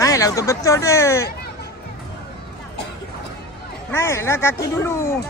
Naiklah betul-betul, Dek. Naiklah kaki dulu.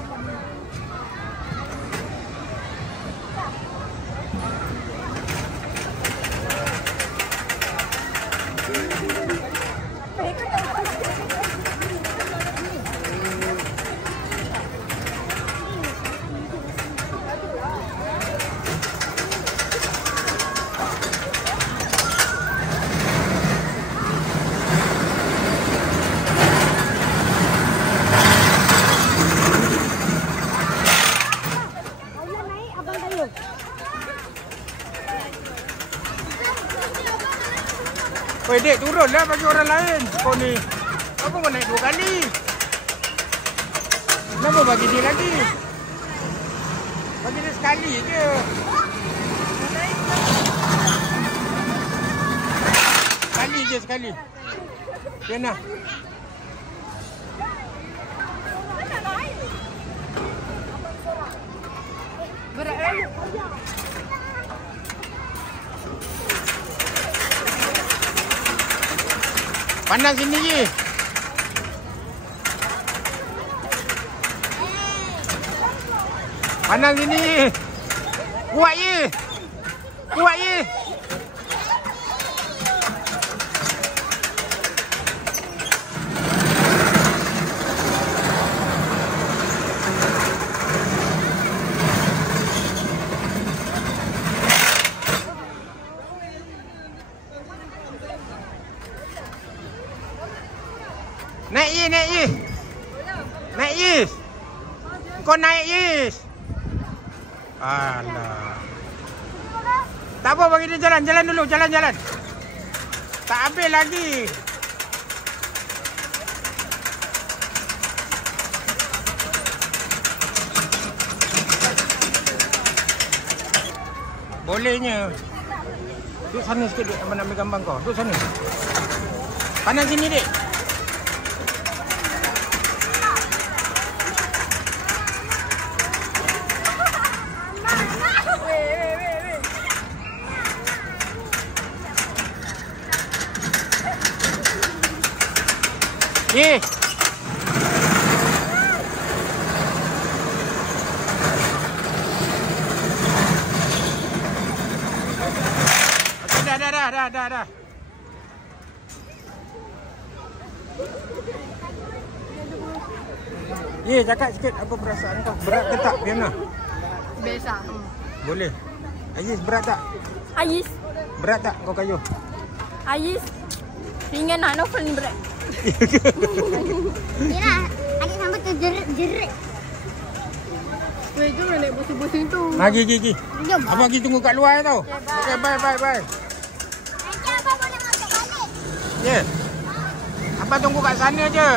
Weh, Dek, turunlah bagi orang lain. Kau ni, apa kau naik 2 kali? Kenapa bagi dia lagi? Bagi dia sekali je. Sekali je, sekali. Kena. Berat lagi. Pandang sini je. Pandang sini je. Kuat je. Kuat je. Naik je, naik je. Naik je. Kau naik je. Alah. Tak apa, bagi dia jalan. Jalan dulu, jalan-jalan. Tak habis lagi. Bolehnya. Duduk sana sikit, Dek. Abang nak ambil gambar kau. Duduk sana. Pandang sini, Dek. Ye. Okey, dah. Ye, cakap sikit apa perasaan kau. Berat ke tak, Fiona? Biasa. Boleh. Ais berat tak? Ais. Berat tak kau kayuh? Ais. Ringan nak novel ni berat. Mira, adik sampai tu jerit. Weh, jom naik bosing-bosing tu. Gigi. Jom. Abang pergi tunggu kat luar tau. Okey, bye. Nanti abang boleh masuk balik. Ya. Abang tunggu kat sana je.